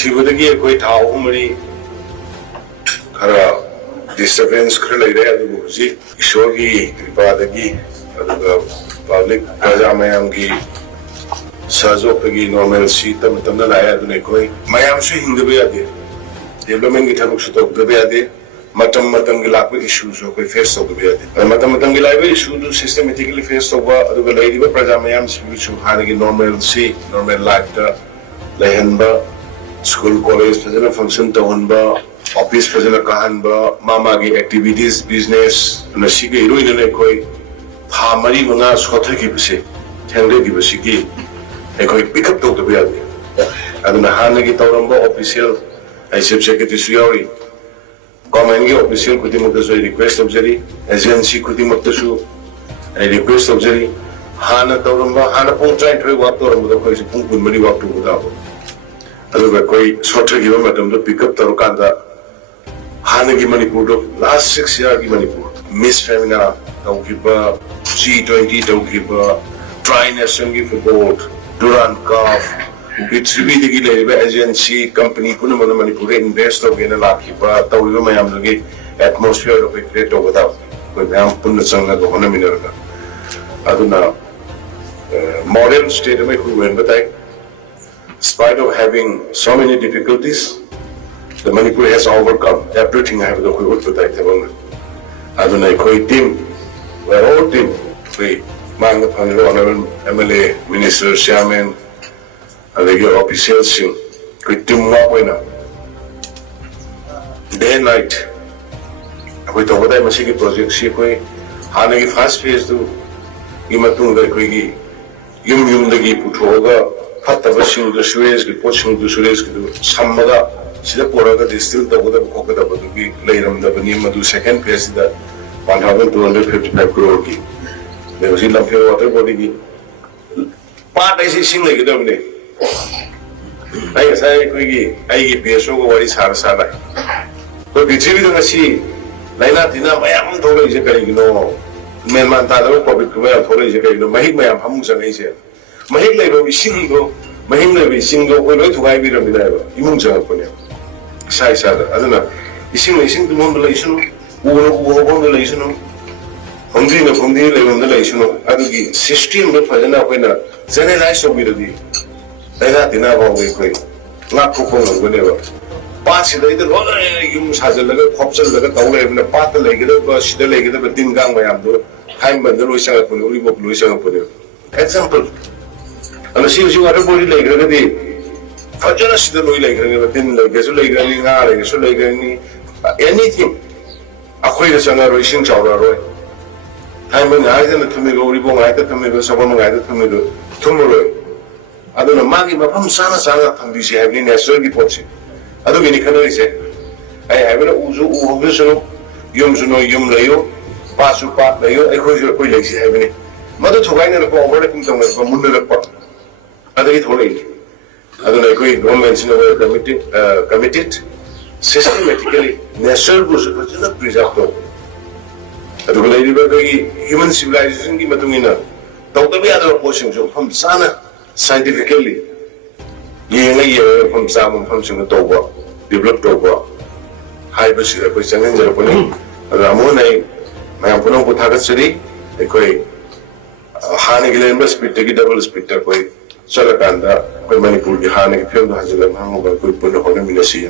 ꯊꯤꯕꯗꯒꯤ ꯑꯩꯈꯣꯏ ꯊꯥ ꯑꯍꯨꯝ ꯃꯔꯤ ꯈꯔ ꯗꯤꯁꯇꯔꯕꯦꯟꯁ ꯈꯔ ꯂꯩꯔꯦ ꯑꯗꯨꯕꯨ ꯍꯧꯖꯤꯛ ꯏꯁꯣꯔꯒꯤ ꯀ꯭ꯔꯤꯄꯥꯗꯒꯤ ꯑꯗꯨꯒ ꯄꯕ꯭ꯂꯤꯛ ꯄ꯭ꯔꯖꯥ ꯃꯌꯥꯝꯒꯤ ꯁꯍꯖꯣꯛꯇꯒꯤ ꯅꯣꯔꯃꯦꯜꯁꯤ ꯇꯞꯅ ꯇꯞꯅ ꯂꯥꯛꯑꯦ ꯑꯗꯨꯅ ꯑꯩꯈꯣꯏ ꯃꯌꯥꯝꯁꯨ ꯍꯤꯡꯗꯕ ꯌꯥꯗꯦ ꯗꯦꯕꯂꯞꯃꯦꯟꯒꯤ ꯊꯕꯛꯁꯨ ꯇꯧꯗꯕ ꯌꯥꯗꯦ ꯃꯇꯝ ꯃꯇꯝꯒꯤ ꯂꯥꯛꯄ ꯏꯁꯨꯁꯨ ꯑꯩꯈꯣꯏ ꯐꯦꯁ ꯇꯧꯗꯕ ꯌꯥꯗꯦ ꯃꯇꯝ ꯃꯇꯝꯒꯤ ꯂꯥꯛꯏꯕ ꯏꯁꯨꯗꯨ ꯁꯤꯁꯇꯦꯃꯦꯇꯤꯀꯦꯂꯤ ꯐꯦꯁ ꯇꯧꯕ ꯑꯗꯨꯒ ꯂꯩꯔꯤꯕ ꯄ꯭ꯔꯖꯥ ꯃꯌꯥꯝꯁꯤꯡꯁꯨ ꯍꯥꯟꯅꯒꯤ ꯅꯣꯔꯃꯦꯜꯁꯤ ꯅꯣꯔꯃꯦꯜ ꯂꯥꯏꯐꯇ ꯂꯩꯍꯟꯕ स्कूल कॉलेज फजन फंक्शन तौहनबा ऑफिस फजन कहनबा मामागी एक्टिविटीज बिजनेस नसीगे इरोइनने कोई था मरी मंगा सोथगिबसे थेंगदेगिबसिगी एकोई पिकअप तौदबा यादे अदुना हानगी तौरंबा ऑफिशियल आईसीएफ सेक्रेटरी सुयारी गवर्नमेंट की ऑफिशियल खुदिमक्तसु रिक्वेस्ट तौजरी एजेंसी खुदिमक्तसु रिक्वेस्ट तौजरी हाना तौरंबा हाना पुंग 23 वाक तौरंबा खोइसु पुंग 20 वाक तौबदाबो अदुगा कोई सोथगिबा मतमदो पिकअप तौरकांदा हानगी मणिपुर लास्ट 6 year की मणिपुर मिस फेमिना तौगिबा G20 तौगिबा ट्राई नेशन की फुटबॉल डुरान कप पृथ्वीदगी लेरिबा एजेंसी कंपनी पुनमन मणिपुर इन्वेस्ट तौगेना लाखिबा तौरिबा मयामदगी एटमॉस्फेयर ऑफ क्रिएट तौबदा कोई मयाम पुन्न चंगा होना मिनरगा अदुना मॉडर्न स्टेट में कोई वेन बताए In spite of having so many difficulties, the Manipur has overcome everything. I have to go to that. I don't know. Team, we are all team. We, honorable MLA, minister, chairman, and the officials. We team work now. Day and night. We talk about the project. We, Hanagi first phase to, Imatung the Quigi, Yum the Giputoga. फत्तबसिंग Suresh की poaching Suresh की सम्मदा सिदा पोरागा distil तबदा कोकदबदुगी लेरमदबनी मदु second phase दा 1255 करोड़ की Devsi लंफेल water body की part ऐसी सिंग लेगदबने आई साय कोई आईगी बेसो को वारी सार साला कोई पृथ्वी द ngasi लाइना दिना मयाम थोरै जे करिनो मेनमान तादो पब्लिक को मयाम थोरै जे करिनो महिक मयाम हम जंगै से महिक लेबो इसिंगो महिक लेबो इसिंगो कोइ लोइ थुगाइ बिरमिनाबो इमुं जंगपने साइ सादा अदना इसिंग तुमन लैसुनो उनो उहोबन लैसुनो हमदिनो हमदि लेबम लैसुनो अदुगी सिस्टम दो फजना कोइना जेनेलाइज होबिरदि दैना दिना बावै कोइ लाखो कोंगबनेबो पाछि दैदो लोइ युम साजलगा खपचलगा तौलेबना पात लेगदबो सिदा लेगदबो दिनगां मयामदो टाइम बन्द लोइसागपने उरिबो लोइसागपने example and see you are body like already fajana sida loi like tin like so like ni nga like so like ni anything akhoi ga sanga roi sing chawra roi time ban ai da thumi go ri bong ai da thumi go sabon ai da thumi go thumo roi aduna magi mafam sana sana thandi si have ni natural ki pochi adu ni khana ise ai have na uzu u hobe so yum layo pasu pa layo ai khoi jo koi like si have ni madu thogai na ko over king tong na mun na pa अदगी थोड़ी अदुना कोई government ने committed systematically natural बुस फजना preserve तो अदुगा लेरिबा कोई human civilization की मतुंगिना तौतबे यादव पोषण जो हम साना scientifically ये हम साम हम सिंग तौबा develop तौबा हाई बसी कोई चंगन जर पनी रामो नहीं मैं अपनों को थागत सरी कोई हाने के लिए स्पीड की डबल स्पीड कोई चलकांदा कोई मणिपुर की हाने की फिल्म हाजिर हम कोई पुनः होने मिले सी